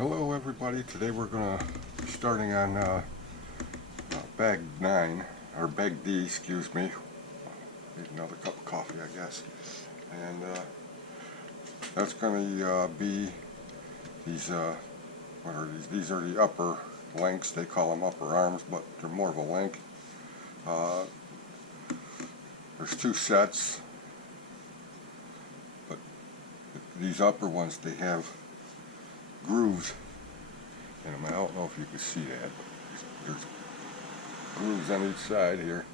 Hello everybody, today we're going to be starting on bag 9, or bag D, excuse me. Need another cup of coffee I guess. And that's going to be these, what are these? These are the upper links, they call them upper arms, but they're more of a link. There's two sets, but these upper ones, they have grooves in them. I don't know if you can see that, but there's grooves on each side here,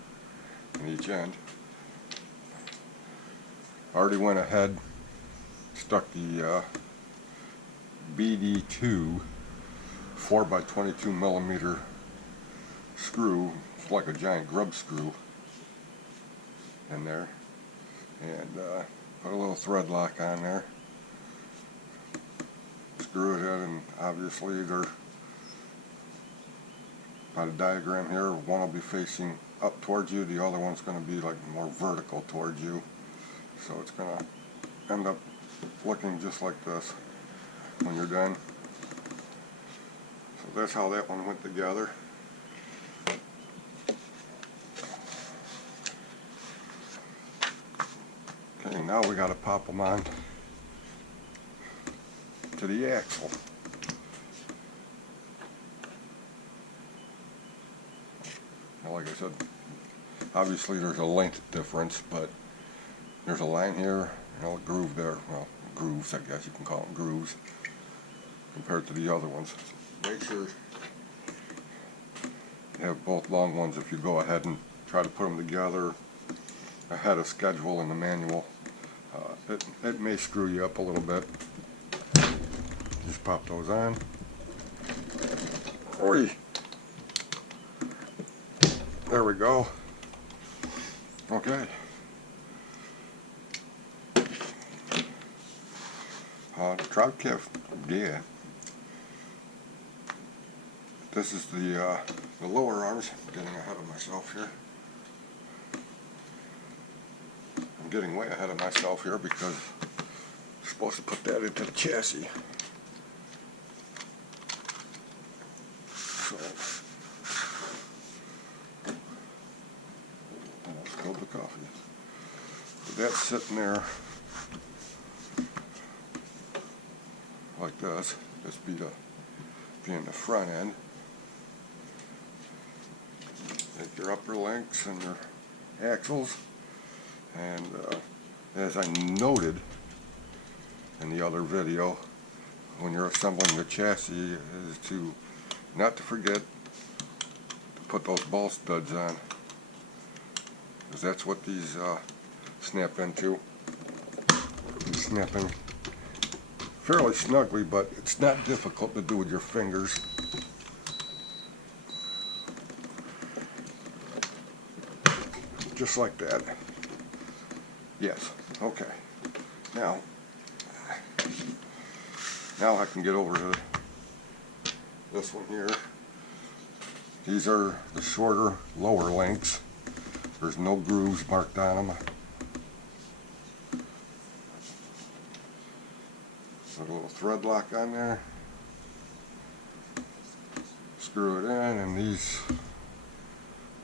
on each end. I already went ahead, stuck the BD2 4x22 millimeter screw, it's like a giant grub screw in there, and put a little thread lock on there. Screw it in, and obviously they're by the diagram here, one will be facing up towards you, the other one's going to be like more vertical towards you, so it's going to end up looking just like this when you're done. So that's how that one went together. Okay, now we got to pop them on to the axle. Now, like I said, obviously there's a length difference, but there's a line here and a groove there. Well, grooves, I guess you can call them grooves, compared to the other ones. Make sure you have both long ones if you go ahead and try to put them together ahead of schedule in the manual. It may screw you up a little bit. Just pop those on. Oi! There we go. Okay. Drop calf, yeah. This is the lower arms. I'm getting ahead of myself here. I'm getting way ahead of myself here because I'm supposed to put that into the chassis. So, almost spilled the coffee. So that's sitting there like this. This be in the front end. Take your upper links and your axles. And as I noted in the other video, when you're assembling the chassis, is to not to forget to put those ball studs on, because that's what these snap into. They're snapping fairly snugly, but it's not difficult to do with your fingers. Just like that. Yes, okay. Now I can get over to this one here. These are the shorter, lower links. There's no grooves marked on them. Put a little thread lock on there. Screw it in, and these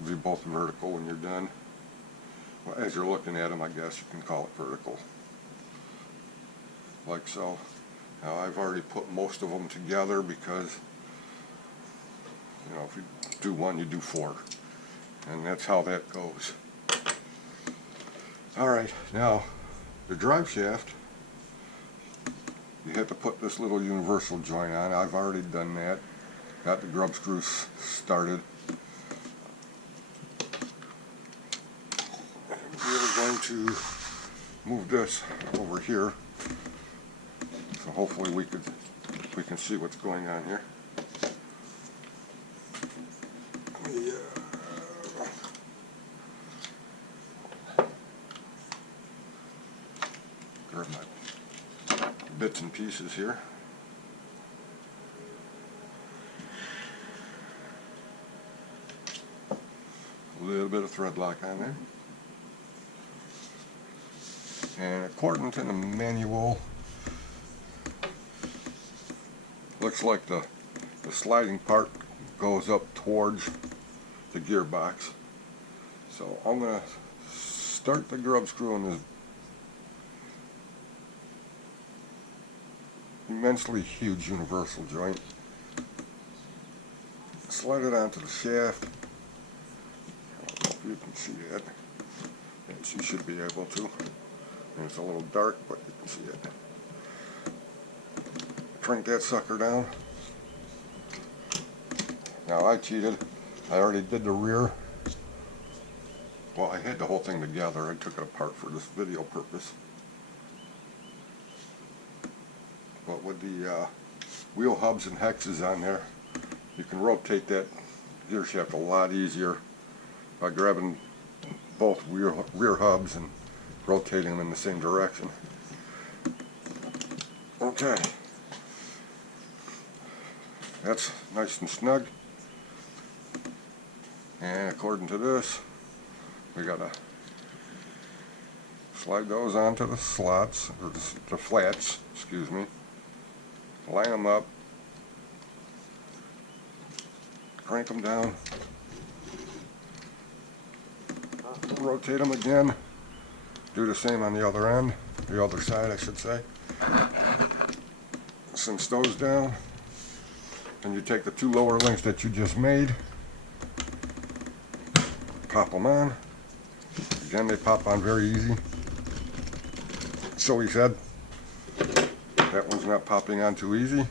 will be both vertical when you're done. Well, as you're looking at them, I guess you can call it vertical, like so. Now I've already put most of them together because, you know, if you do one, you do four, and that's how that goes. Alright, now the drive shaft, you have to put this little universal joint on. I've already done that. Got the grub screws started. We're going to move this over here, so hopefully we can see what's going on here. Grab my bits and pieces here. A little bit of thread lock on there. And according to the manual, looks like the sliding part goes up towards the gearbox. So I'm going to start the grub screw in this immensely huge universal joint. Slide it onto the shaft. I don't know if you can see that. Yes, you should be able to. And it's a little dark, but you can see it. Crank that sucker down. Now I cheated. I already did the rear. Well, I had the whole thing together. I took it apart for this video purpose. But with the wheel hubs and hexes on there, you can rotate that gear shaft a lot easier by grabbing both rear hubs and rotating them in the same direction. Okay, that's nice and snug. And according to this, we gotta slide those onto the slots, or the flats, excuse me. Line them up, crank them down, rotate them again, do the same on the other end, the other side I should say. Cinch those down, and you take the two lower links that you just made, pop them on. Again, they pop on very easy. So he said, that one's not popping on too easy.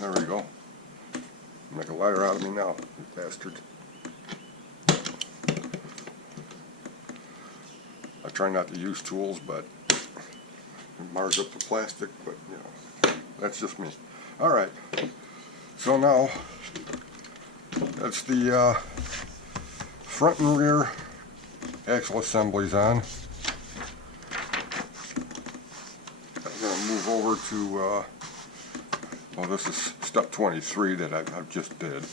There we go. Make a lighter out of me now, you bastard. I try not to use tools, but it mars up the plastic, but you know, that's just me. Alright, so now that's the front and rear axle assemblies on. I'm going to move over to, well, this is step 23 that I just did.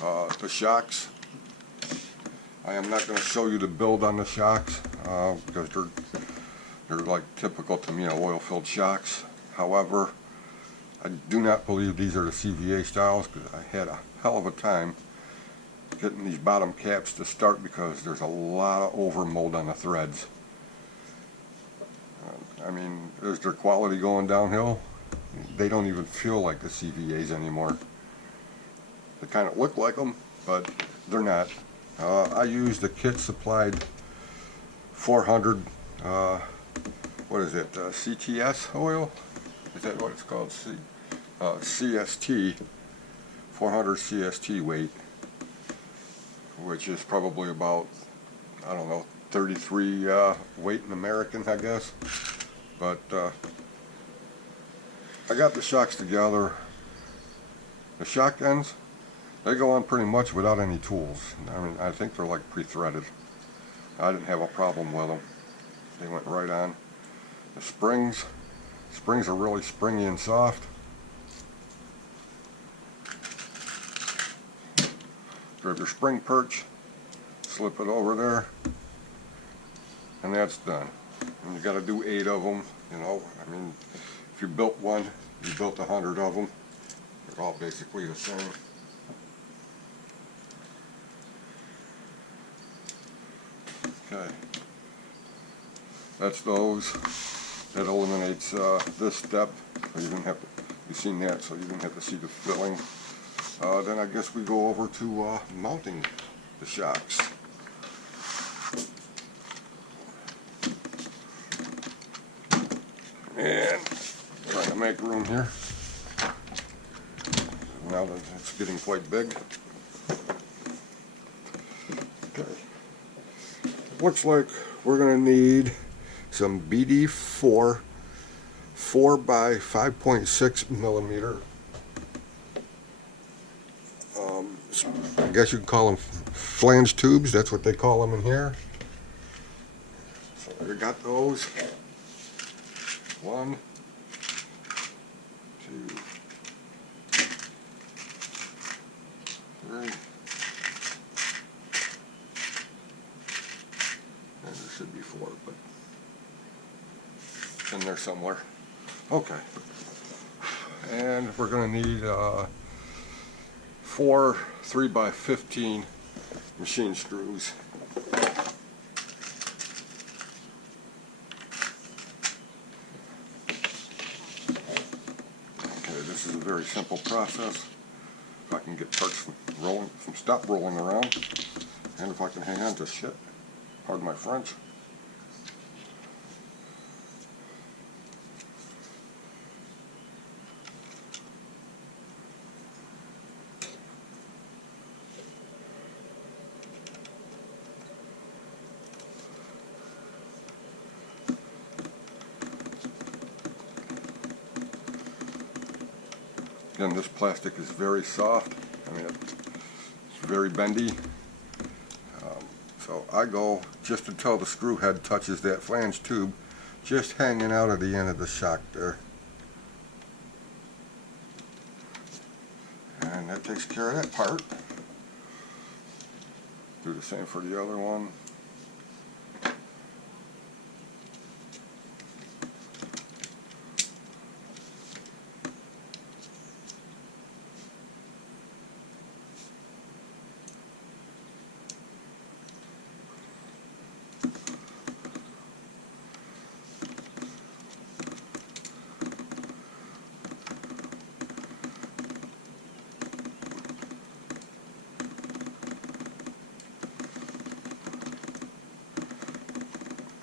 The shocks. I am not going to show you the build on the shocks because they're like typical Tamiya oil-filled shocks. However, I do not believe these are the CVA styles because I had a hell of a time getting these bottom caps to start because there's a lot of overmold on the threads. I mean, is their quality going downhill? They don't even feel like the CVAs anymore. They kind of look like them, but they're not. I used the kit supplied 400, what is it, CTS oil? Is that what it's called? CST, 400 CST weight, which is probably about, I don't know, 33 weight in American, I guess. But I got the shocks together. The shock ends, they go on pretty much without any tools. I mean, I think they're like pre-threaded. I didn't have a problem with them. They went right on. The springs are really springy and soft. Grab your spring perch, slip it over there, and that's done. And you got to do 8 of them. You know, I mean, if you built one, you built 100 of them. They're all basically the same. Okay, that's those. That eliminates this step. So you didn't have to. You've seen that, so you didn't have to see the filling. Then I guess we go over to mounting the shocks. And trying to make room here. Now that it's getting quite big. Okay. Looks like we're going to need some BD4 4 by 5.6 millimeter. I guess you can call them flange tubes. That's what they call them in here. So I got those. 1, 2, 3, should be 4, but it's in there somewhere. Okay. And we're going to need 4 3x15 machine screws. Okay, this is a very simple process. If I can get parts from stop rolling around, and if I can hang on to shit, pardon my French. Again, this plastic is very soft. I mean, it's very bendy. So I go just until the screw head touches that flange tube, just hanging out at the end of the shock there. And that takes care of that part. Do the same for the other one.